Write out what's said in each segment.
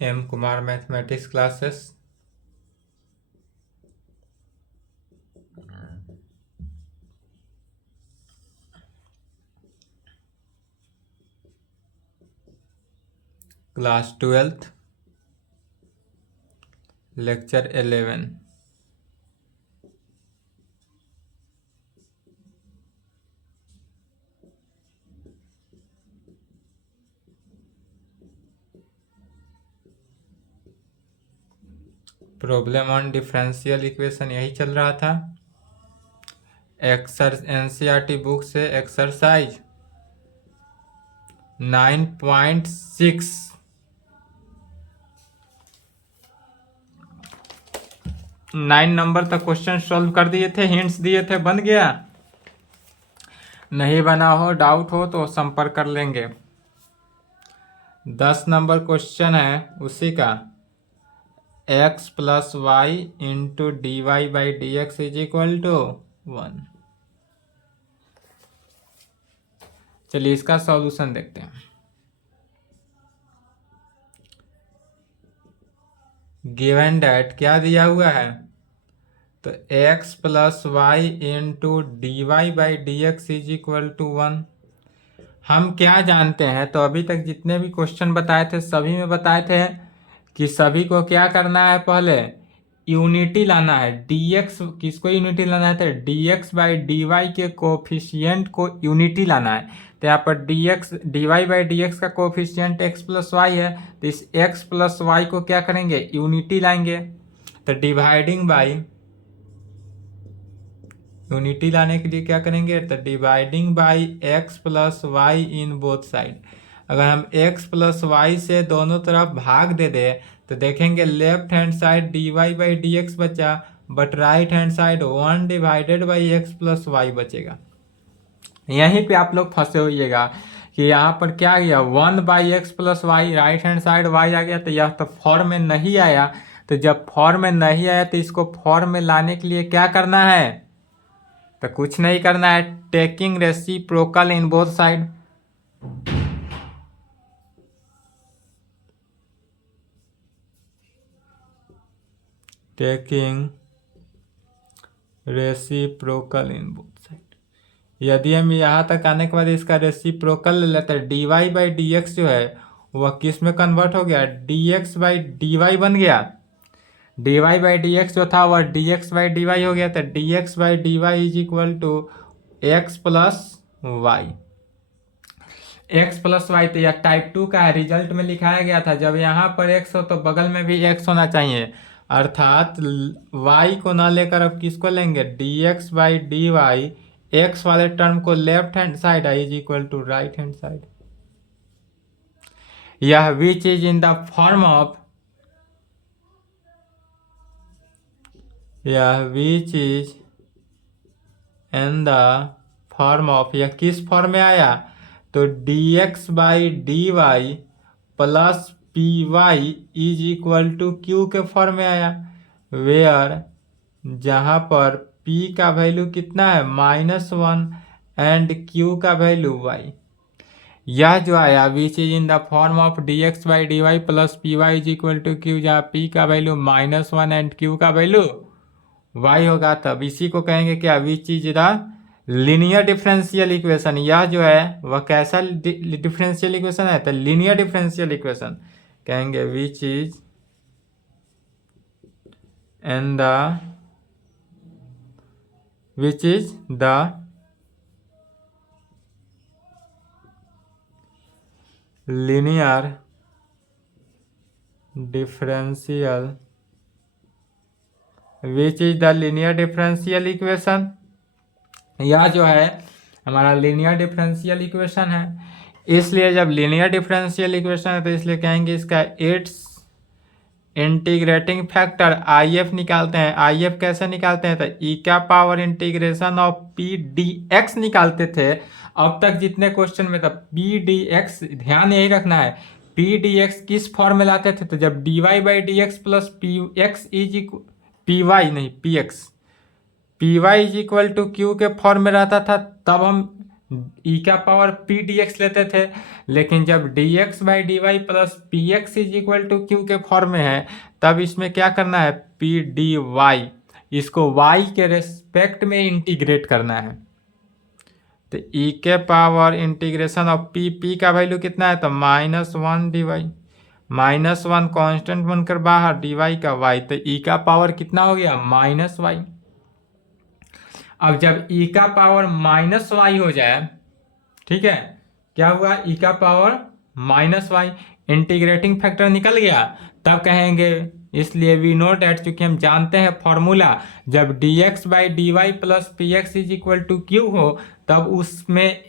M Kumar mathematics classes. Class 12th lecture 11। Problem on differential equation यही चल रहा था। एनसीईआरटी बुक से एक्सरसाइज 9.6 9 नंबर तक क्वेश्चन सॉल्व कर दिए थे, हिंट्स दिए थे, बन गया। नहीं बना हो, डाउट हो तो संपर्क कर लेंगे। 10 नंबर क्वेश्चन है उसी का, x plus Y into D Y by D X is equal to 1। चलिए इसका सॉल्यूशन देखते हैं। गिवन डैट क्या दिया हुआ है, तो x plus Y into D Y by D X is equal to 1। हम क्या जानते हैं, तो अभी तक जितने भी क्वेश्चन बताए थे सभी में बताए थे कि सभी को क्या करना है, पहले यूनिटी लाना है। dx किसको यूनिटी लाना है, तो dx बाई डी वाई के कोफिशियंट को यूनिटी लाना है। तो यहाँ पर dx D Y by D x का कोफिशियंट x प्लस वाई है, तो इस x प्लस वाई को क्या करेंगे, यूनिटी लाएंगे। तो डिवाइडिंग बाई, यूनिटी लाने के लिए क्या करेंगे, तो dividing by x plus Y in both side. अगर हम x प्लस वाई से दोनों तरफ भाग दे दे तो देखेंगे left hand side D Y by D X बचा, but right hand side 1 divided by X plus Y बचेगा। यहीं पे आप लोग फंसे होइएगा कि यहाँ पर क्या आ गया, 1 by X plus Y, right hand side y आ गया, तो यह तो फॉर्म में नहीं आया। तो जब फॉर्म में नहीं आया तो इसको फॉर्म में लाने के लिए क्या करना है, तो कुछ नहीं करना है, टेकिंग रेसिप्रोकल इन बोथ साइड। टेकिंग रेसिप्रोकल इन बोथ साइड। यदि हम यहाँ तक आने के बाद इसका रेसिप्रोकल ले लेते हैं, D Y by D X जो है वह किस में कन्वर्ट हो गया, D x by D Y बन गया। D Y by D X जो था वह D x by D Y हो गया, तो D x by D Y is equal to X plus Y. X plus Y, तो यह टाइप 2 का है, रिजल्ट में लिखाया गया था जब यहाँ पर एक्स हो तो बगल में भी एक्स होना चाहिए, अर्थात वाई को ना लेकर अब किसको लेंगे, D x by D Y, x वाले टर्म को left hand side is equal to right hand side. यह which is in the form of, यह which is in the form of, यह किस फॉर्म में आया, तो D x by D Y plus P Y is equal to Q के form में आया, वेयर जहां पर p का वैल्यू कितना है, -1 एंड q का वैल्यू y। यह जो आया which is in the form of D x by D Y plus P Y is equal to Q, जहाँ p का वैल्यू -1 एंड q का वैल्यू y होगा, तब इसी को कहेंगे क्या, which is the linear differential equation. यह जो है वह कैसा डिफरेंशियल इक्वेशन है, तो लीनियर डिफरेंशियल इक्वेशन कहेंगे, विच is in the, which is the linear differential, which is the linear differential equation. यह जो है हमारा लीनियर डिफरेंशियल इक्वेशन है। इसलिए जब लीनियर डिफरेंशियल इक्वेशन है तो इसलिए कहेंगे इसका it's integrating factor I F निकालते हैं। आई एफ कैसे निकालते हैं, तो ई का power integration of P d x निकालते थे अब तक जितने क्वेश्चन में था। पी डी एक्स ध्यान यही रखना है, पी डी एक्स किस फॉर्म में लाते थे, तो जब d Y by D x plus p x is equal, p y नहीं p x, p Y is equal to Q के फॉर्म में रहता था, तब हम ई का पावर पी डी एक्स लेते थे, लेकिन जब d x by D Y plus p x is equal to Q के फॉर्म में है, तब इसमें क्या करना है, पी डी वाई, इसको वाई के रेस्पेक्ट में इंटीग्रेट करना है। तो ई के power integration of p, p का वैल्यू कितना है, तो -1 डी वाई, -1 कॉन्स्टेंट बनकर बाहर, डी वाई का वाई, तो ई का पावर कितना हो गया, -वाई। अब जब ई का पावर -वाई हो जाए, ठीक है, क्या हुआ, ई का पावर -वाई, इंटीग्रेटिंग फैक्टर निकल गया, तब कहेंगे, इसलिए वी नो डैट, चूंकि हम जानते हैं फॉर्मूला, जब d x by D Y plus p x is equal to q हो, तब उसमें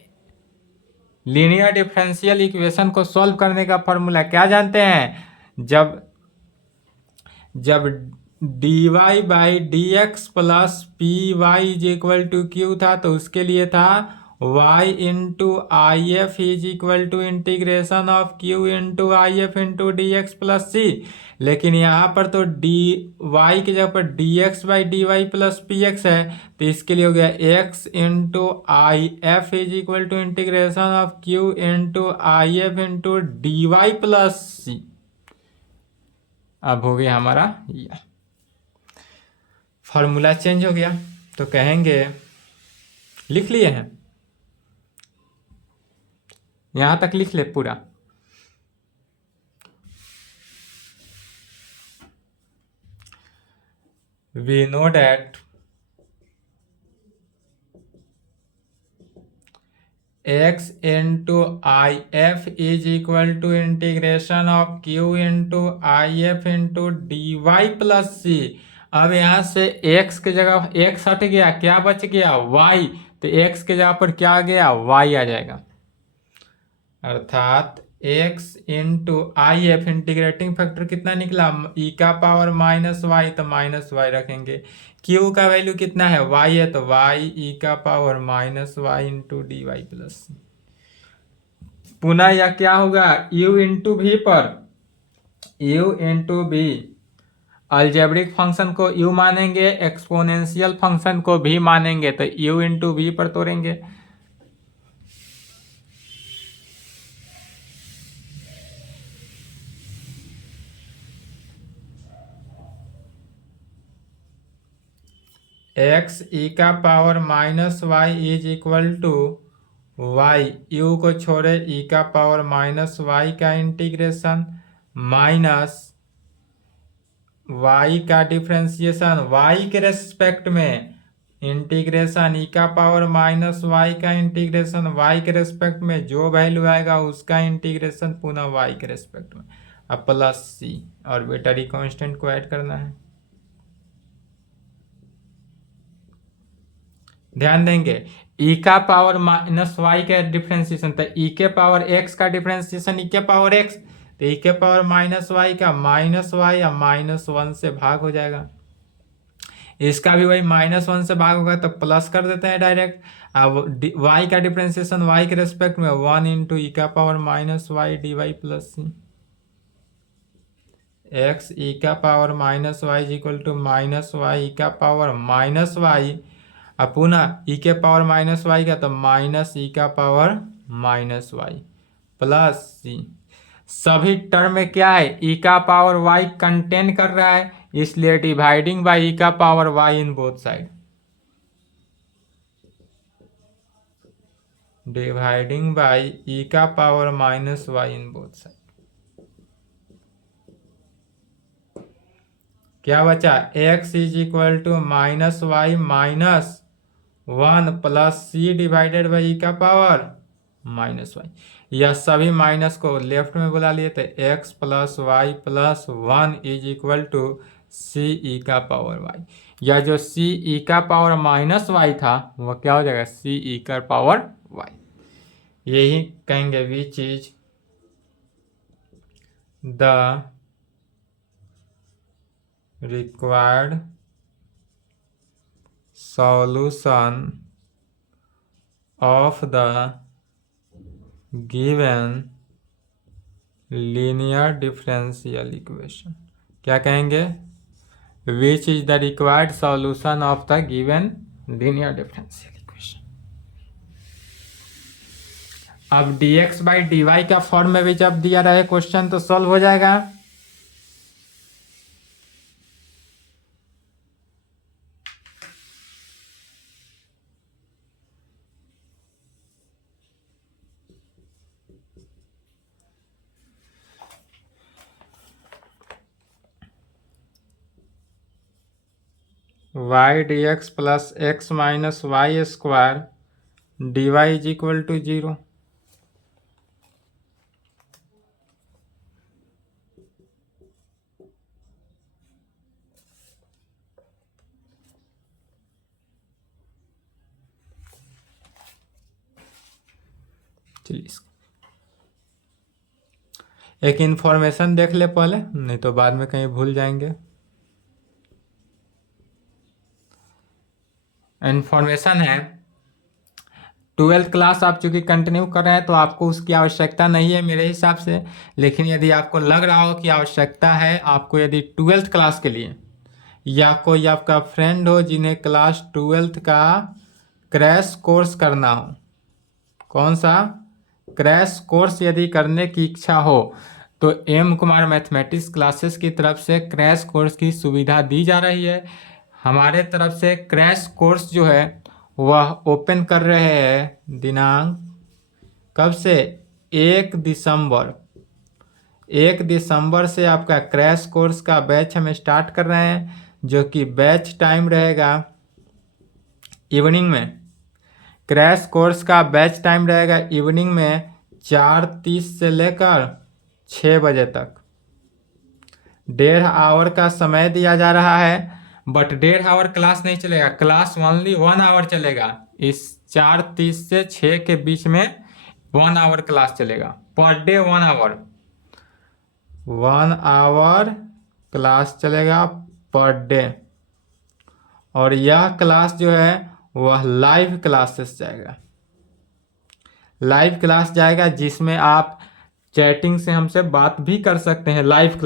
लीनियर डिफरेंशियल इक्वेशन को सॉल्व करने का फॉर्मूला क्या जानते हैं, जब d Y by D x plus P Y is equal to q था, तो उसके लिए था y into I F is equal to integration of q into I F into d x plus c. लेकिन यहाँ पर तो डी वाई की जगह पर d x by D Y plus p x है, तो इसके लिए हो गया x into I F is equal to integration of q into I F into D Y plus c. अब हो गया हमारा ये फॉर्मूला चेंज हो गया, तो कहेंगे, लिख लिए हैं, यहां तक लिख ले पूरा। We know that x into I F is equal to integration of q into I F into D Y plus c. अब यहाँ से x की जगह x हट गया, क्या बच गया, y, तो x की जगह पर क्या आ गया, y आ जाएगा, अर्थात x into I F, integrating factor कितना निकला, e का पावर -y, तो -y रखेंगे, q का वैल्यू कितना है, y है, तो y e का power -y into D Y plus, पुनः यह क्या होगा, u इंटू भी पर, u इंटू भी, अलजेब्रिक फंक्शन को u मानेंगे, एक्सपोनेंशियल फंक्शन को भी मानेंगे, तो u इंटू भी पर तोड़ेंगे, x e का power -y is equal to y, u को छोड़े e का पावर -y का इंटीग्रेशन माइनस y का डिफ्रेंसिएशन y के रेस्पेक्ट में, इंटीग्रेशन e का पावर -y का इंटीग्रेशन y के रेस्पेक्ट में, जो वैल्यू आएगा उसका इंटीग्रेशन पुनः y के रेस्पेक्ट में, अब प्लस c, आर्बिट्ररी कांस्टेंट को ऐड करना है। ध्यान देंगे, e का पावर -y का डिफ्रेंसिएशन, तो e के पावर x का डिफ्रेंसिएशन e के पावर x, तो e के पावर -y का -y या -1 से भाग हो जाएगा, इसका भी वही -1 से भाग होगा, तो प्लस कर देते हैं डायरेक्ट। अब y का डिफ्रेंसिएशन y के रेस्पेक्ट में 1 इंटू ई का power -y d Y plus c, x e का power -y is equal to -y e का पावर -y, अब पुनः e के पावर -y का, तो -e का पावर -y प्लस सी, सभी टर्म में क्या है, e का पावर y कंटेन कर रहा है, इसलिए डिवाइडिंग बाय e का power y in both side, dividing by e का power -y in both side, क्या बचा, x is equal to -y minus 1 plus c divided by e का पावर -y, यह सभी माइनस को लेफ्ट में बुला लिए, तो x plus y plus 1 is equal to c e का पावर y, या जो सी ई का पावर -y था वह क्या हो जाएगा, सी ई का पावर y, यही कहेंगे विच is the required solution of the given linear differential equation। क्या कहेंगे, which is the required solution of the given linear differential equation। अब dx बाई dy का फॉर्म में भी जब दिया रहे क्वेश्चन तो सॉल्व हो जाएगा। y dx plus x minus y square dy is equal to 0। एक इन्फॉर्मेशन देख ले पहले, नहीं तो बाद में कहीं भूल जाएंगे। इन्फॉर्मेशन है 12th क्लास आप चूंकि कंटिन्यू कर रहे हैं तो आपको उसकी आवश्यकता नहीं है मेरे हिसाब से, लेकिन यदि आपको लग रहा हो कि आवश्यकता है, आपको यदि 12th क्लास के लिए या कोई आपका फ्रेंड हो जिन्हें क्लास 12th का क्रैश कोर्स करना हो, कौन सा क्रैश कोर्स यदि करने की इच्छा हो तो एम कुमार मैथमेटिक्स क्लासेस की तरफ से क्रैश कोर्स की सुविधा दी जा रही है। हमारे तरफ से क्रैश कोर्स जो है वह ओपन कर रहे हैं दिनांक कब से, 1 दिसंबर से आपका क्रैश कोर्स का बैच हम स्टार्ट कर रहे हैं, जो कि बैच टाइम रहेगा इवनिंग में। क्रैश कोर्स का बैच टाइम रहेगा इवनिंग में 4:30 से लेकर 6 बजे तक। 1.5 आवर का समय दिया जा रहा है, बट 1.5 आवर क्लास नहीं चलेगा, क्लास ओनली 1 आवर चलेगा। इस 4:30 से 6 के बीच में 1 आवर क्लास चलेगा, per day 1 our, 1 our class चलेगा पर डे। और यह क्लास जो है वह लाइव क्लासेस जाएगा, लाइव क्लास जाएगा जिसमें आप चैटिंग से हमसे बात भी कर सकते हैं। लाइव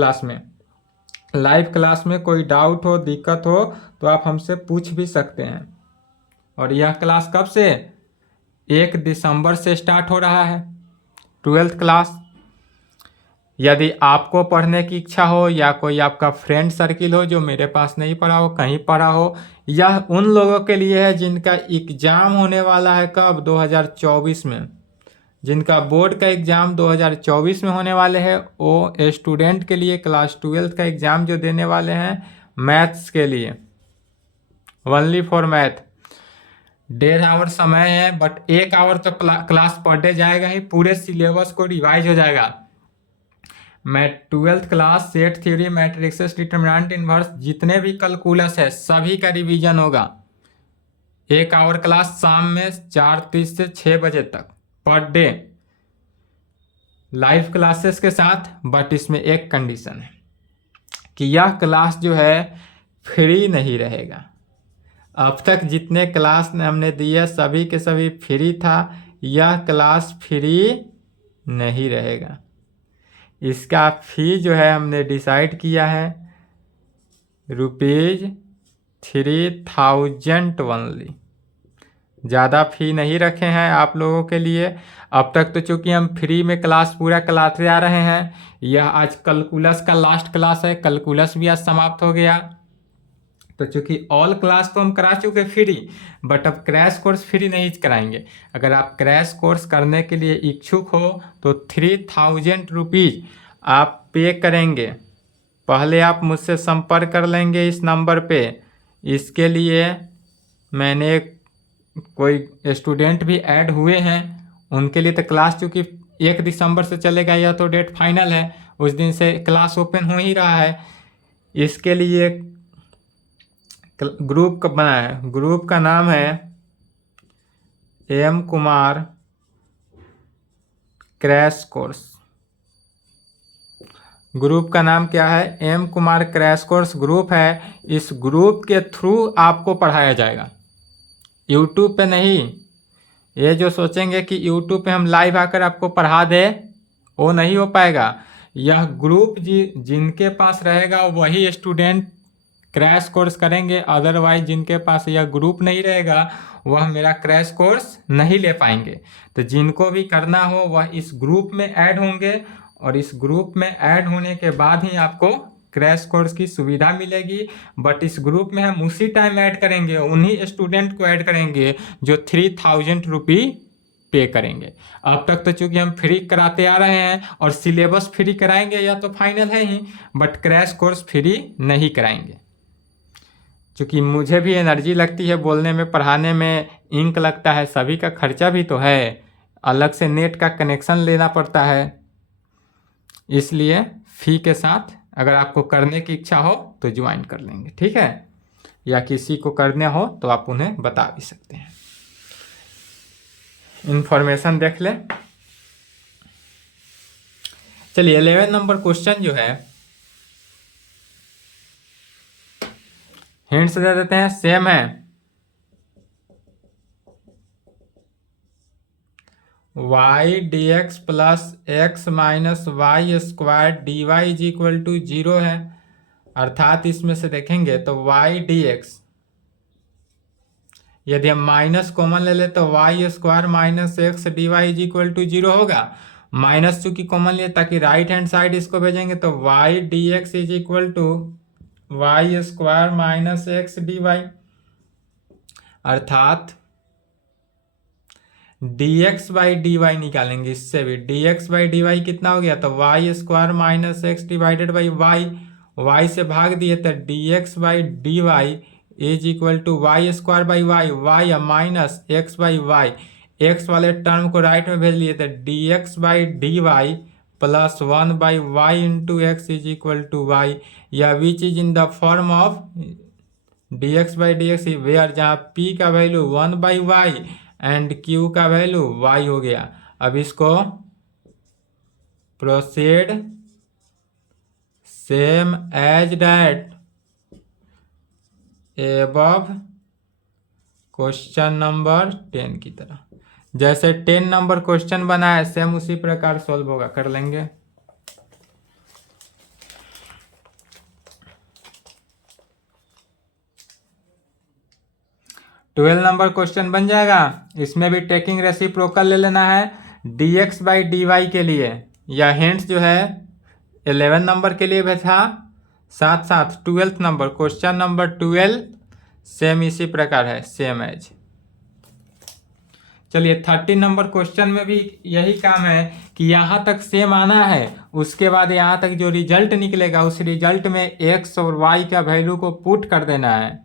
क्लास में कोई डाउट हो, दिक्कत हो तो आप हमसे पूछ भी सकते हैं। और यह क्लास कब से, 1 दिसंबर से स्टार्ट हो रहा है 12th क्लास। यदि आपको पढ़ने की इच्छा हो या कोई आपका फ्रेंड सर्किल हो जो मेरे पास नहीं पढ़ा हो, कहीं पढ़ा हो, यह उन लोगों के लिए है जिनका एग्जाम होने वाला है कब, 2024 में, जिनका बोर्ड का एग्ज़ाम 2024 में होने वाले हैं, वो स्टूडेंट के लिए क्लास 12th का एग्ज़ाम जो देने वाले हैं मैथ्स के लिए, ओनली फॉर मैथ। 1.5 आवर समय है, बट 1 आवर तो क्लास पर डे जाएगा ही, पूरे सिलेबस को रिवाइज हो जाएगा। 12th class set theory, matrix, determinant inverse, जितने भी कैलकुलस है सभी का रिवीजन होगा। 1 आवर क्लास शाम में 4:30 से 6 बजे तक पर डे, लाइव क्लासेस के साथ। बट इसमें एक कंडीशन है कि यह क्लास जो है फ्री नहीं रहेगा। अब तक जितने क्लास हमने दिए सभी के सभी फ्री था, यह क्लास फ्री नहीं रहेगा। इसका फी जो है हमने डिसाइड किया है ₹3000 ओनली, ज़्यादा फी नहीं रखे हैं आप लोगों के लिए। अब तक तो चूंकि हम फ्री में क्लास पूरा कराते आ रहे हैं, यह आज कैलकुलस का लास्ट क्लास है, कैलकुलस भी आज समाप्त हो गया। तो चूंकि ऑल क्लास तो हम करा चुके फ्री, बट अब क्रैश कोर्स फ्री नहीं कराएंगे। अगर आप क्रैश कोर्स करने के लिए इच्छुक हो तो ₹3000 आप पे करेंगे। पहले आप मुझसे संपर्क कर लेंगे इस नंबर पे। इसके लिए मैंने कोई स्टूडेंट भी ऐड हुए हैं, उनके लिए तो क्लास चूँकि 1 दिसंबर से चलेगा, यह तो डेट फाइनल है, उस दिन से क्लास ओपन हो ही रहा है। इसके लिए ग्रुप का बना है, ग्रुप का नाम है M Kumar crash course. Group का नाम क्या है, M Kumar crash course group है। इस ग्रुप के थ्रू आपको पढ़ाया जाएगा, यूट्यूब पे नहीं। ये जो सोचेंगे कि यूट्यूब पे हम लाइव आकर आपको पढ़ा दे, वो नहीं हो पाएगा। यह ग्रुप जिनके पास रहेगा वही स्टूडेंट क्रैश कोर्स करेंगे, अदरवाइज जिनके पास यह ग्रुप नहीं रहेगा वह मेरा क्रैश कोर्स नहीं ले पाएंगे। तो जिनको भी करना हो वह इस ग्रुप में ऐड होंगे और इस ग्रुप में ऐड होने के बाद ही आपको क्रैश कोर्स की सुविधा मिलेगी। बट इस ग्रुप में हम उसी टाइम ऐड करेंगे, उन्हीं स्टूडेंट को ऐड करेंगे जो 3000 रुपी पे करेंगे। अब तक तो चूंकि हम फ्री कराते आ रहे हैं और सिलेबस फ्री कराएंगे या तो फाइनल है ही, बट क्रैश कोर्स फ्री नहीं कराएंगे। क्योंकि मुझे भी एनर्जी लगती है बोलने में, पढ़ाने में, इंक लगता है, सभी का खर्चा भी तो है, अलग से नेट का कनेक्शन लेना पड़ता है। इसलिए फी के साथ अगर आपको करने की इच्छा हो तो ज्वाइन कर लेंगे, ठीक है। या किसी को करने हो तो आप उन्हें बता भी सकते हैं। इंफॉर्मेशन देख ले। चलिए 11 नंबर क्वेश्चन जो है हिंट्स दे देते हैं, सेम है। y dx plus x minus y square d Y is equal to 0 है। अर्थात इसमें से देखेंगे तो y dx, यदि हम माइनस कॉमन ले ले तो y square minus x d Y is equal to 0 होगा। माइनस चूंकि कॉमन लिए ताकि राइट हैंड साइड इसको भेजेंगे तो y dx is equal to y square minus x d y. अर्थात dx बाई डी वाई निकालेंगे, इससे भी dx बाई डी वाई कितना हो गया, तो y square minus x divided by y, y से भाग दिए तो dx by D Y is equal to y square by y, y minus x by y, x वाले टर्म को राइट में भेज लिए तो dx by D Y plus 1 by y into x is equal to y, या which is in the form of dx by D x where, जहाँ p का value 1 by y and q का value y हो गया। अब इसको proceed same as that above question number 10 की तरह, जैसे 10 नंबर क्वेश्चन बना है सेम उसी प्रकार सॉल्व होगा, कर लेंगे। ट्वेल्व नंबर क्वेश्चन बन जाएगा। इसमें भी टेकिंग रेसिप्रोकल ले लेना है dx बाई डी वाई के लिए। या हिंट्स जो है 11 नंबर के लिए भी था, साथ साथ 12th number question number 12 same इसी प्रकार है, सेम एज। चलिए 13 नंबर क्वेश्चन में भी यही काम है कि यहाँ तक सेम आना है, उसके बाद यहाँ तक जो रिजल्ट निकलेगा उस रिजल्ट में x और y का वैल्यू को पुट कर देना है,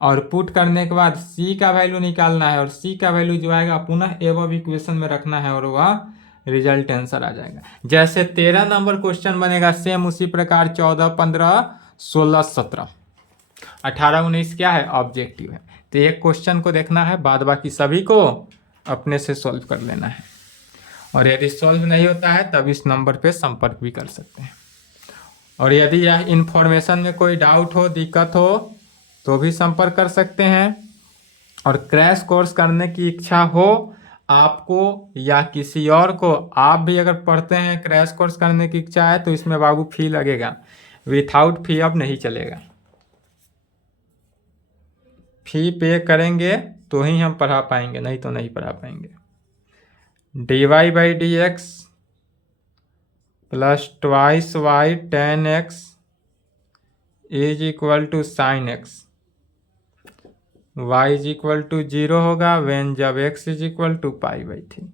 और पुट करने के बाद c का वैल्यू निकालना है, और c का वैल्यू जो आएगा पुनः एबव इक्वेशन में रखना है और वह रिजल्ट आंसर आ जाएगा। जैसे 13 नंबर क्वेश्चन बनेगा सेम उसी प्रकार 14, 15, 16, 17, 18, 19 क्या है, ऑब्जेक्टिव है। तो एक क्वेश्चन को देखना है, बाद बाकी सभी को अपने से सॉल्व कर लेना है। और यदि सॉल्व नहीं होता है तब इस नंबर पे संपर्क भी कर सकते हैं। और यदि यह इन्फॉर्मेशन में कोई डाउट हो, दिक्कत हो तो भी संपर्क कर सकते हैं। और क्रैश कोर्स करने की इच्छा हो आपको या किसी और को, आप भी अगर पढ़ते हैं क्रैश कोर्स करने की इच्छा है तो इसमें बाबू फी लगेगा, विथआउट फी अब नहीं चलेगा। फी पे करेंगे तो ही हम पढ़ा पाएंगे, नहीं तो नहीं पढ़ा पाएंगे। D Y by D x plus twice y tan x is equal to sine x, y is equal to 0 होगा वेन जब x is equal to pi by 3।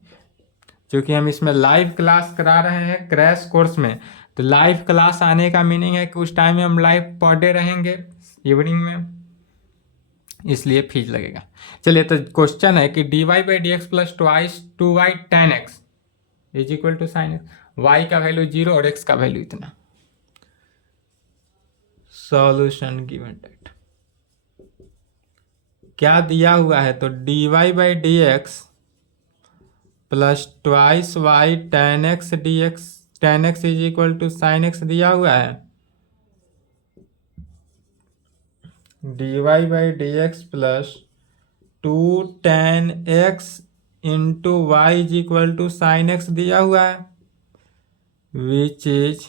क्योंकि हम इसमें लाइव क्लास करा रहे हैं क्रैश कोर्स में, तो लाइव क्लास आने का मीनिंग है कि उस टाइम में हम लाइव पढ़े रहेंगे इवनिंग में, इसलिए फीस लगेगा। चलिए तो क्वेश्चन है कि d Y by D x plus twice 2y tan x is equal to sine x, y का वैल्यू 0 और x का वैल्यू इतना। सॉल्यूशन गिवन डेट क्या दिया हुआ है, तो d Y by D x plus twice y tan x d x, tan x is equal to sine x दिया हुआ है। D Y by D x plus 2 tan x into y is equal to sine x दिया हुआ है, which is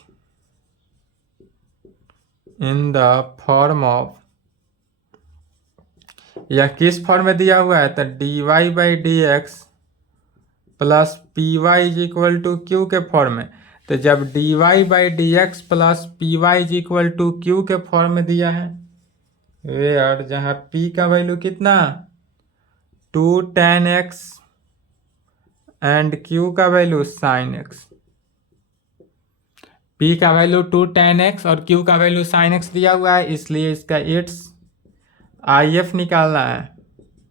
in the form of, या किस form में दिया हुआ है, तो dy by D x plus P Y is equal to Q के फॉर्म में। तो जब dy by D x plus P Y is equal to Q के फॉर्म में दिया है, वेयर जहाँ p का वैल्यू कितना 2 tan x एंड q का वैल्यू sin x, p का वैल्यू 2 tan x और q का वैल्यू sin x दिया हुआ है, इसलिए इसका इट्स IF निकालना है।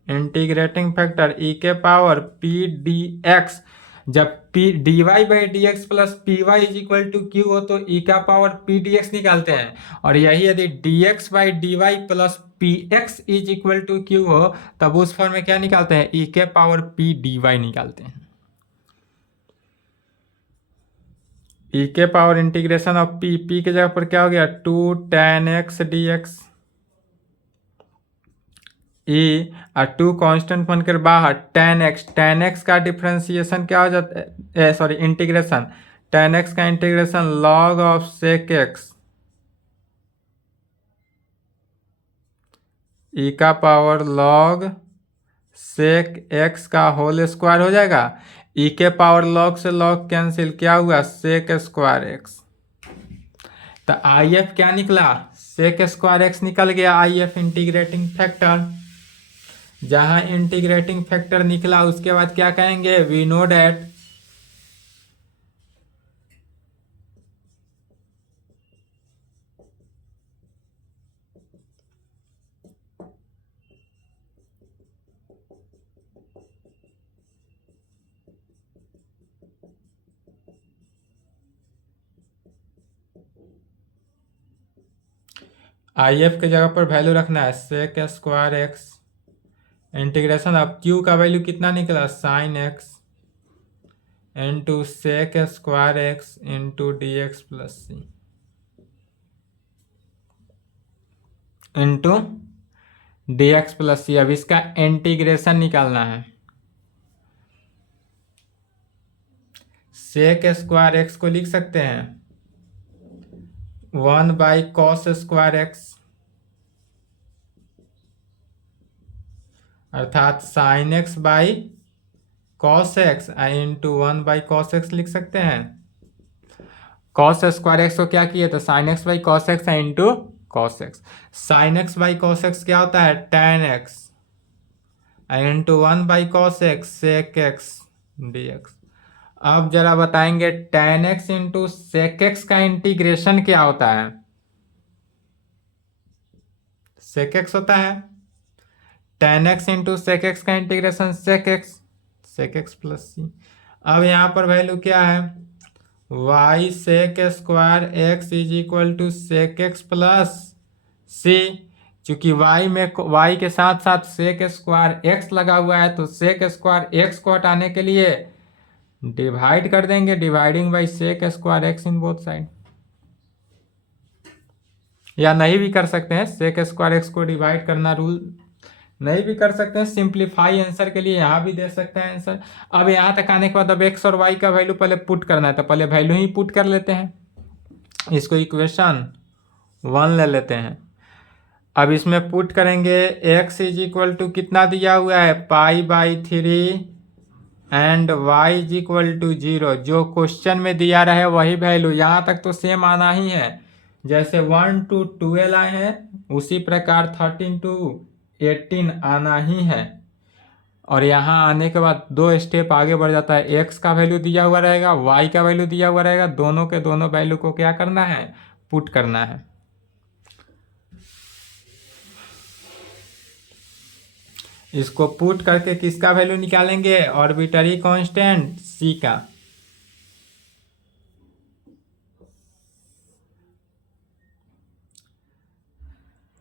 इंटीग्रेटिंग फैक्टर e के पावर p dx, जब p dy by D x plus P Y is equal to q हो तो e का पावर p dx निकालते हैं, और यही यदि dx by D Y plus p x is equal to q हो तब उस फॉर्म में क्या निकालते हैं, e के पावर p dy निकालते हैं। e के पावर इंटीग्रेशन ऑफ p के जगह पर क्या हो गया 2 tan x dx, e और 2 कांस्टेंट बनकर बाहर tan x का डिफरेंशिएशन क्या हो जाता है, सॉरी इंटीग्रेशन, tan x का integration log of sec x e का पावर log sec x का होल स्क्वायर हो जाएगा, e के पावर log से log कैंसिल, क्या हुआ sec स्क्वायर x। तो IF क्या निकला, sec स्क्वायर x निकल गया IF इंटीग्रेटिंग फैक्टर। जहां इंटीग्रेटिंग फैक्टर निकला उसके बाद क्या कहेंगे, वी नो डैट IF के जगह पर वैल्यू रखना है sec स्क्वायर x, इंटीग्रेशन अब q का वैल्यू कितना निकला sin x into sec square x into d x plus c into d x plus c. अब इसका इंटीग्रेशन निकालना है, sec स्क्वायर x को लिख सकते हैं 1 बाई कॉस स्क्वायर x, अर्थात sign x by cos x into 1 by cos x लिख सकते हैं। कॉस स्क्वायर एक्स को क्या किए तो sine x by cos x into cos x, sine x by cos x क्या होता है tan x into 1 by cos x sec x d x. अब जरा बताएंगे tan x into sec x का इंटीग्रेशन क्या होता है, सेक एक्स होता है tan x into sec x का integration sec x plus c. अब यहाँ पर वैल्यू क्या है y sec square x is equal to sec x plus c. चूंकि y के साथ साथ सेक स्क्वायर x लगा हुआ है तो सेक स्क्वायर x को हटाने के लिए डिवाइड कर देंगे, dividing by sec square x in both side, या नहीं भी कर सकते हैं, सेक स्क्वायर x को डिवाइड करना रूल नहीं भी कर सकते हैं, सिंप्लीफाई आंसर के लिए यहाँ भी दे सकते हैं आंसर। अब यहाँ तक आने के बाद अब x और y का वैल्यू पहले पुट करना है, तो पहले वैल्यू ही पुट कर लेते हैं, इसको इक्वेशन 1 ले लेते हैं। अब इसमें पुट करेंगे x इज इक्वल टू कितना दिया हुआ है π/3 and y is equal to 0, जो क्वेश्चन में दिया रहे वही वैल्यू, यहाँ तक तो सेम आना ही है, जैसे 1 to 12 आए हैं उसी प्रकार 13 to 18 आना ही है। और यहाँ आने के बाद 2 स्टेप आगे बढ़ जाता है, x का वैल्यू दिया हुआ रहेगा, y का वैल्यू दिया हुआ रहेगा, दोनों के दोनों वैल्यू को क्या करना है पुट करना है। इसको पुट करके किसका वैल्यू निकालेंगे, ऑर्बिटरी कांस्टेंट c का।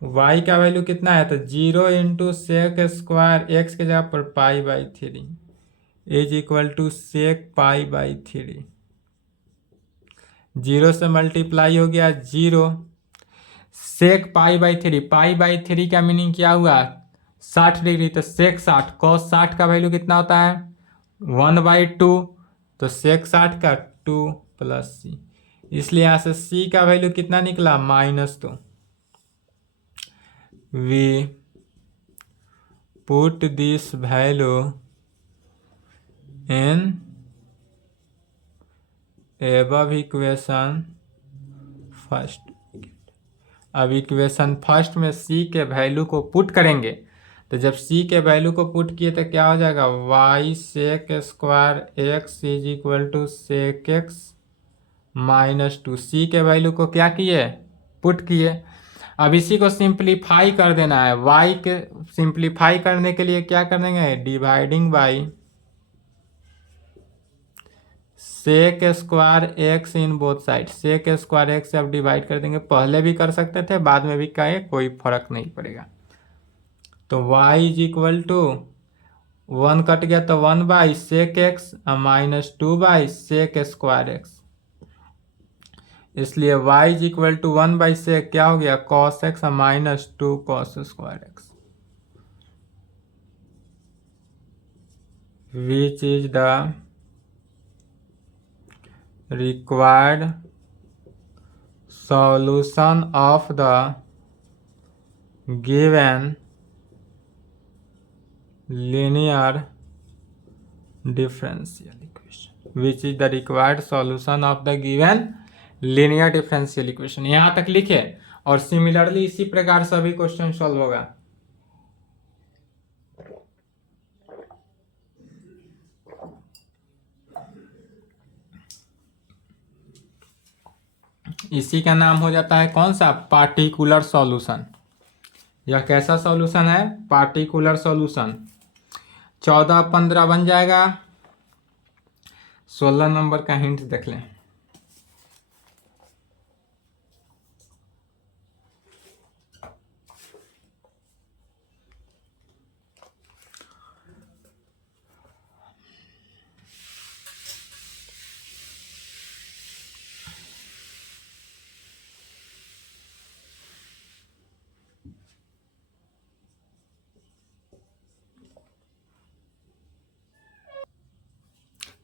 y का वैल्यू कितना है तो 0 इंटू सेक स्क्वायर x के जगह पर π/3 इज इक्वल टू सेक π/3, 0 से मल्टीप्लाई हो गया 0, सेक π/3 का मीनिंग क्या हुआ 60 डिग्री, तो सेक 60, कॉस 60 का वैल्यू कितना होता है 1/2, तो सेक 60 का 2 प्लस सी, इसलिए यहाँ से c का वैल्यू कितना निकला -2। we put this value in above equation first. अब इक्वेशन फर्स्ट में c के वैल्यू को पुट करेंगे, तो जब c के वैल्यू को पुट किए तो क्या हो जाएगा, y sec square x is equal to sec x minus 2। C के वैल्यू को क्या किए, पुट किए। अब इसी को सिंप्लीफाई कर देना है। y के सिंप्लीफाई करने के लिए क्या कर देंगे, dividing by sec square x in both side. Sec square x से अब डिवाइड कर देंगे, पहले भी कर सकते थे, बाद में भी कहे कोई फर्क नहीं पड़ेगा। तो y is equal to 1 cut गया तो 1 by sec x minus 2 by sec square x, इसलिए y is equal to 1 by sec क्या हो गया, cos x minus 2 cos square x, which is the required solution of the given linear differential equation, which is the required solution of the given linear differential equation। यहाँ तक लिखे और similarly इसी प्रकार सभी क्वेश्चन सॉल्व होगा। इसी का नाम हो जाता है कौन सा, पार्टिकुलर सॉल्यूशन। यह कैसा सॉल्यूशन है, पार्टिकुलर सॉल्यूशन। 14 15 बन जाएगा। 16 नंबर का हिंट देख लें।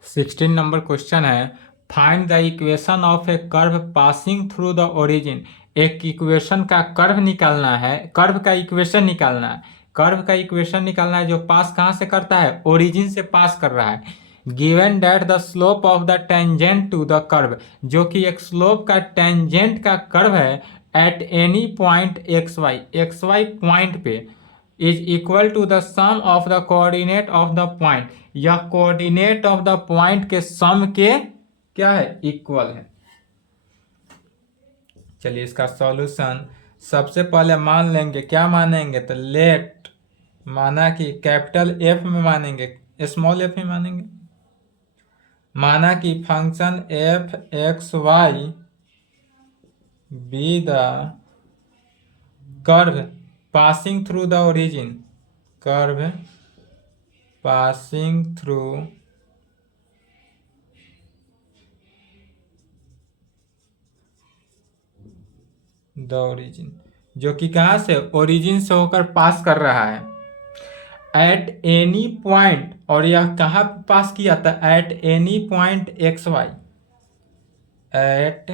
सिक्सटीन नंबर क्वेश्चन है, find the equation of A curve passing through the origin. एक इक्वेशन का कर्व निकालना है, कर्व का इक्वेशन निकालना है, कर्व का इक्वेशन निकालना है जो पास कहाँ से करता है, ओरिजिन से पास कर रहा है। Given that the slope of the tangent to the curve, जो कि एक स्लोप का टेंजेंट का कर्व है at any point x y point पे is equal to the sum of the coordinate of the point. यह कोऑर्डिनेट ऑफ द पॉइंट के sum के क्या है, इक्वल है। चलिए इसका सॉल्यूशन सबसे पहले मान लेंगे, क्या मानेंगे, तो लेट माना कि कैपिटल एफ में मानेंगे, स्मॉल एफ में मानेंगे। माना कि function f x y be the curve passing through the origin, curve passing through the origin, जो कि कहाँ से, ओरिजिन से होकर पास कर रहा है एट एनी पॉइंट। और यह कहाँ पास किया था, at any point x y, at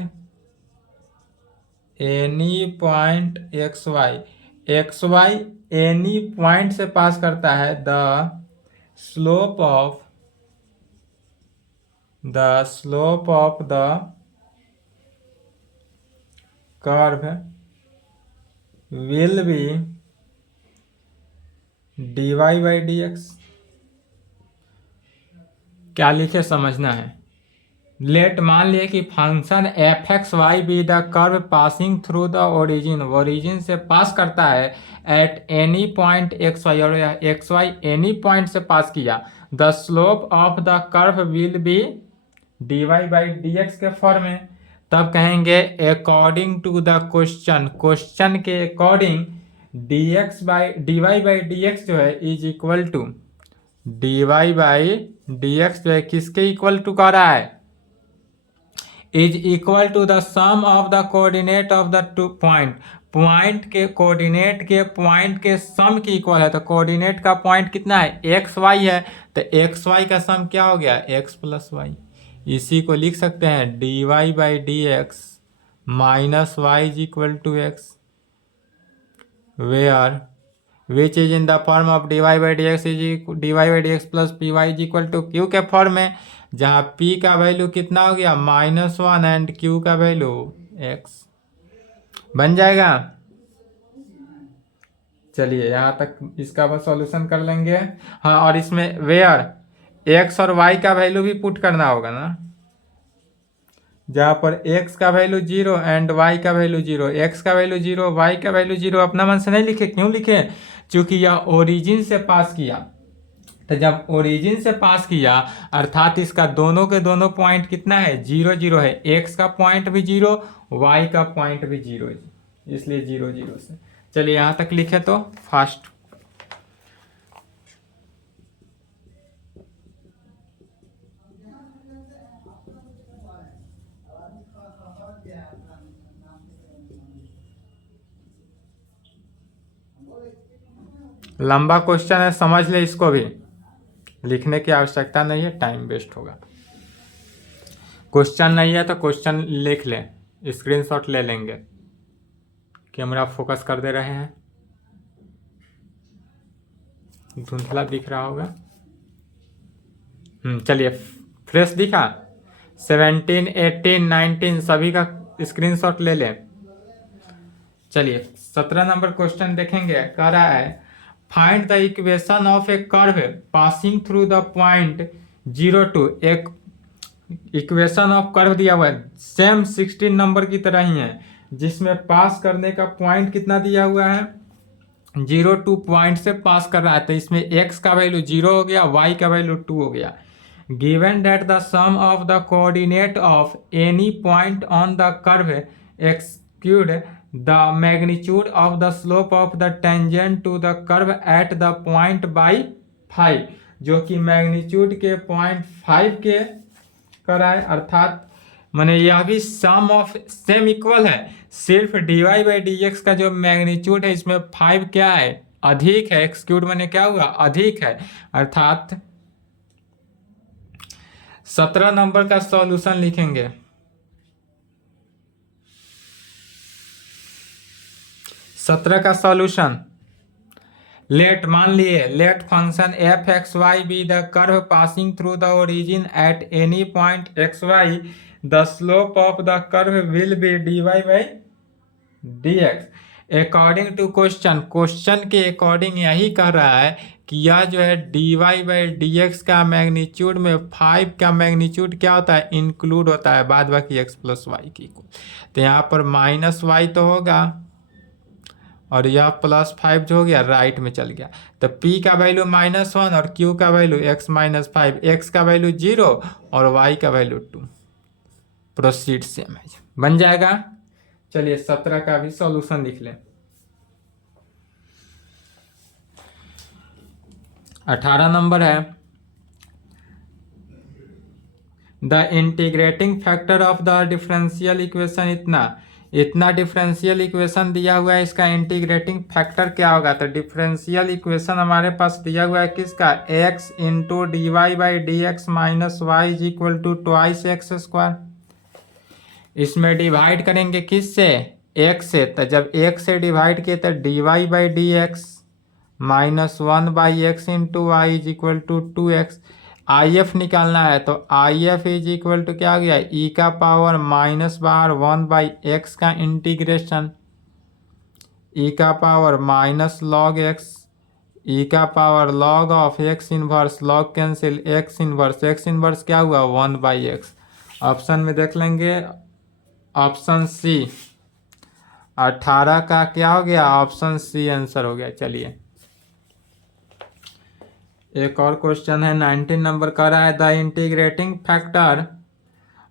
any point x y. X y any point से पास करता है। The slope of the curve will be dy by dx। क्या लिखे समझना है। लेट मान लिए कि function f x y be the curve passing through the origin, origin से पास करता है at any point x y, और एक्स वाई एनी पॉइंट से पास किया। The slope of the curve will be dy by dx के form में। तब कहेंगे according to the question, question के अकॉर्डिंग dy बाई dx जो है is equal to, dy by dx जो है किसके इक्वल टू कह रहा है, is equal to the sum of the coordinate of the two point. Point के कोऑर्डिनेट के पॉइंट के सम की इक्वल है। तो कोऑर्डिनेट का पॉइंट कितना है, एक्स वाई है, तो एक्स वाई का सम क्या हो गया, एक्स प्लस वाई। इसी को लिख सकते हैं dy by D x minus y is equal to x. Where which is in the form of dy by D x dy by D x plus P Y is equal to Q के form में, जहाँ p का value कितना हो गया -1 and q का value x बन जाएगा। चलिए यहाँ तक इसका बस सॉल्यूशन कर लेंगे। हाँ, और इसमें वेयर x और y का वैल्यू भी पुट करना होगा ना, जहाँ पर x का वैल्यू 0 एंड y का वैल्यू 0, x का वैल्यू 0 y का वैल्यू 0 अपना मन से नहीं लिखे। क्यों लिखे? क्योंकि यह ओरिजिन से पास किया। तो जब ओरिजिन से पास किया अर्थात इसका दोनों के दोनों पॉइंट कितना है 0 0 है, x का पॉइंट भी 0 y का पॉइंट भी 0 है, इसलिए 0 0 से। चलिए यहाँ तक लिखे तो फास्ट। लंबा क्वेश्चन है, समझ ले, इसको भी लिखने की आवश्यकता नहीं है, टाइम वेस्ट होगा। क्वेश्चन नहीं है तो क्वेश्चन लिख ले, स्क्रीनशॉट ले लेंगे। कैमरा फोकस कर दे रहे हैं, धुंधला दिख रहा होगा। चलिए, फ्रेश दिखा? 17 18 19 सभी का स्क्रीनशॉट ले लें। चलिए 17 नंबर क्वेश्चन देखेंगे। कह रहा है find the equation of A curve passing through the point 0 2। एक इक्वेशन ऑफ कर्व दिया हुआ है, सेम 16 नंबर की तरह ही है, जिसमें पास करने का पॉइंट कितना दिया हुआ है 0 2 पॉइंट से पास कर रहा है। तो इसमें x का वैल्यू 0 हो गया, y का वैल्यू 2 हो गया। Given that the sum of the coordinate of any point on the curve exceeds the magnitude of the slope of the tangent to the curve at the point by 5, जो कि magnitude के 0.5 के कराए, अर्थात माने यह भी सम ऑफ सेम इक्वल है, सिर्फ dy बाई डी एक्स का जो मैग्नीट्यूड है इसमें 5 क्या है अधिक है, एक्सक्यूड माने क्या हुआ अधिक है, अर्थात 17 नंबर का सॉल्यूशन लिखेंगे। सत्रह का सॉल्यूशन, लेट मान लिए let function f x y be the curve passing through the origin at any point x y, the slope of the curve will be dy by D x according to question. Question के according यही कह रहा है कि यह जो है dy by D x का मैग्नीट्यूड में 5 का मैग्नीट्यूड क्या होता है इंक्लूड होता है, बाद बाकी x प्लस वाई की। तो यहाँ पर -y तो होगा और यह +5 जो हो गया राइट में चल गया। तो p का वैल्यू -1 और q का वैल्यू x - 5, x का वैल्यू 0 और y का वैल्यू 2। प्रोसीड सेम है, बन जाएगा। चलिए 17 का भी सॉल्यूशन लिख लें। 18 नंबर है the integrating factor of the differential equation इतना डिफरेंशियल इक्वेशन दिया हुआ है, इसका इंटीग्रेटिंग फैक्टर क्या होगा। तो डिफरेंशियल इक्वेशन हमारे पास दिया हुआ है किसका x into D Y by D x minus y is equal to twice x square. इसमें डिवाइड करेंगे किससे x से, तो जब x से डिवाइड किए तो d Y by D x -1 by x into y is equal to 2x। I F निकालना है तो I F is equal to क्या हो गया ई का पावर माइनस बाहर 1 बाई एक्स का इंटीग्रेशन ई का power minus log x e का power log of x inverse, log cancel, x inverse क्या हुआ 1 बाई एक्स। ऑप्शन में देख लेंगे ऑप्शन सी 18 का क्या हो गया ऑप्शन सी आंसर हो गया। चलिए एक और क्वेश्चन है 19 नंबर का रहा है the integrating factor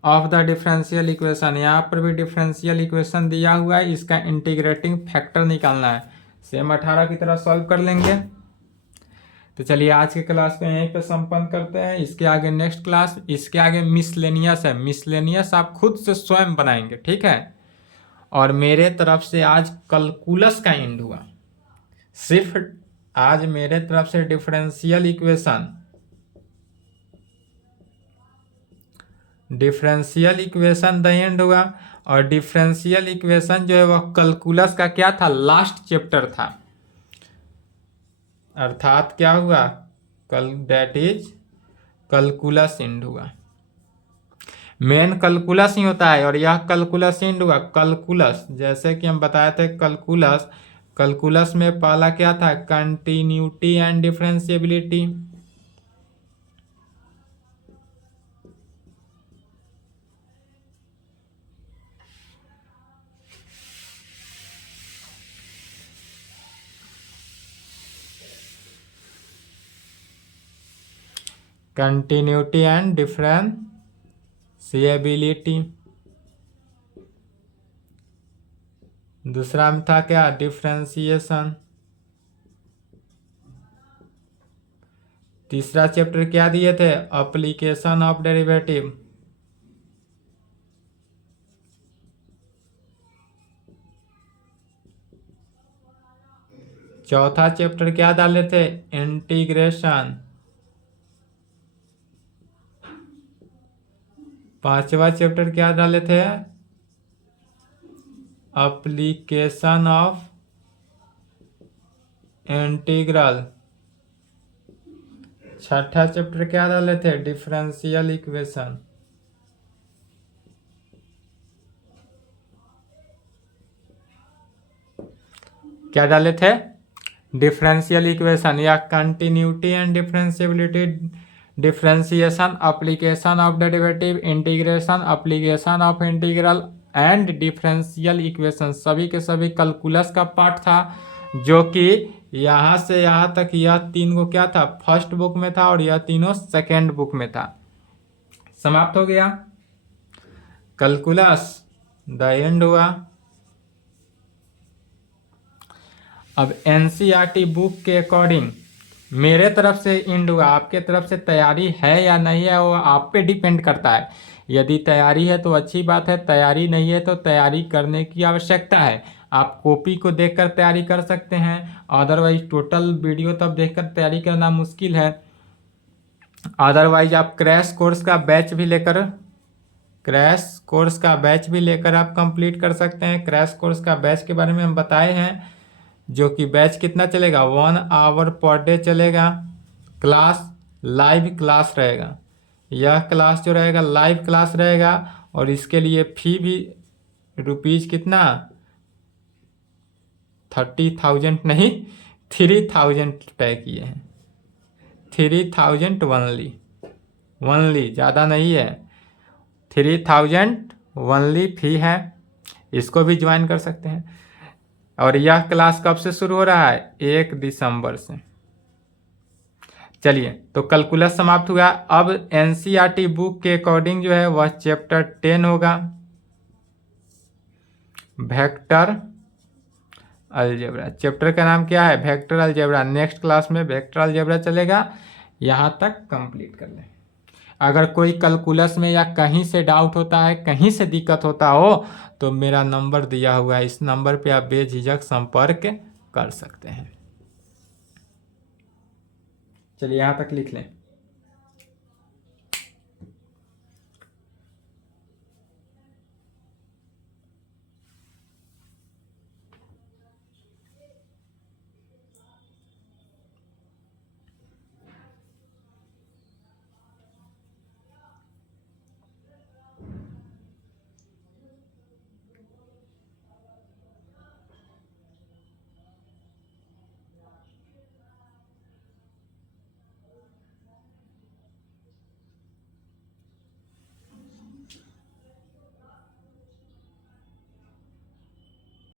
of the differential equation. यहाँ पर भी डिफरेंशियल इक्वेशन दिया हुआ है, इसका इंटीग्रेटिंग फैक्टर निकालना है। सेम 18 की तरह सॉल्व कर लेंगे। तो चलिए आज के क्लास को यहीं पे संपन्न करते हैं। इसके आगे नेक्स्ट क्लास, इसके आगे मिसलेनियस है। मिसलेनियस आप खुद से स्वयं बनाएंगे, ठीक है। और मेरे तरफ से आज कैलकुलस का एंड हुआ। सिर्फ आज मेरे तरफ से डिफरेंशियल इक्वेशन द एंड हुआ और डिफरेंशियल इक्वेशन जो है वह कैलकुलस का क्या था, लास्ट चैप्टर था। अर्थात क्या हुआ, दैट इज कैलकुलस एंड हुआ। मेन कैलकुलस ही होता है और यह कैलकुलस एंड हुआ। कैलकुलस जैसे कि हम बताए थे, कैलकुलस में पहला क्या था, continuity and differentiability. Continuity and differentiability. दूसरा में था क्या, डिफरेंशिएशन। तीसरा चैप्टर क्या दिए थे, एप्लीकेशन ऑफ डेरिवेटिव। चौथा चैप्टर क्या डाले थे, इंटीग्रेशन। पांचवा चैप्टर क्या डाले थे, एप्लीकेशन ऑफ इंटीग्रल। छठा चैप्टर क्या डाले थे, डिफरेंशियल इक्वेशन। क्या डाले थे, डिफरेंशियल इक्वेशन या continuity and differentiability, differentiation, application of derivative, integration, application of integral and differential equation, सभी के सभी कैलकुलस का पार्ट था, जो कि यहाँ से यहाँ तक यह तीन को क्या था, फर्स्ट बुक में था और यह तीनों सेकेंड बुक में था। समाप्त हो गया कैलकुलस, द एंड हुआ। अब एनसीईआरटी बुक के अकॉर्डिंग मेरे तरफ से एंड हुआ, आपके तरफ से तैयारी है या नहीं है वो आप पे डिपेंड करता है। यदि तैयारी है तो अच्छी बात है, तैयारी नहीं है तो तैयारी करने की आवश्यकता है। आप कॉपी को देखकर तैयारी कर सकते हैं, अदरवाइज टोटल वीडियो तब देखकर तैयारी करना मुश्किल है। अदरवाइज आप क्रैश कोर्स का बैच भी लेकर आप कंप्लीट कर सकते हैं। क्रैश कोर्स का बैच के बारे में हम बताए हैं, जो कि बैच कितना चलेगा, 1 आवर पर डे चलेगा। क्लास लाइव क्लास रहेगा, यह क्लास जो रहेगा लाइव क्लास रहेगा। और इसके लिए फी भी रुपीज कितना, 30,000 नहीं 3,000 तय किए हैं। 3,000 वनली, ज़्यादा नहीं है, 3,000 वनली फी है। इसको भी ज्वाइन कर सकते हैं। और यह क्लास कब से शुरू हो रहा है, 1 दिसंबर से। चलिए, तो कैलकुलस समाप्त हुआ। अब एनसीईआरटी बुक के अकॉर्डिंग जो है वह चैप्टर 10 होगा, वेक्टर अलजेब्रा। चैप्टर का नाम क्या है, वेक्टर अलजेब्रा। नेक्स्ट क्लास में वेक्टर अलजेब्रा चलेगा, यहाँ तक कंप्लीट कर लें। अगर कोई कैलकुलस में या कहीं से डाउट होता है, कहीं से दिक्कत होता हो, तो मेरा नंबर दिया हुआ है, इस नंबर पे आप बेझिझक संपर्क कर सकते हैं। चलिए यहाँ तक लिख लें।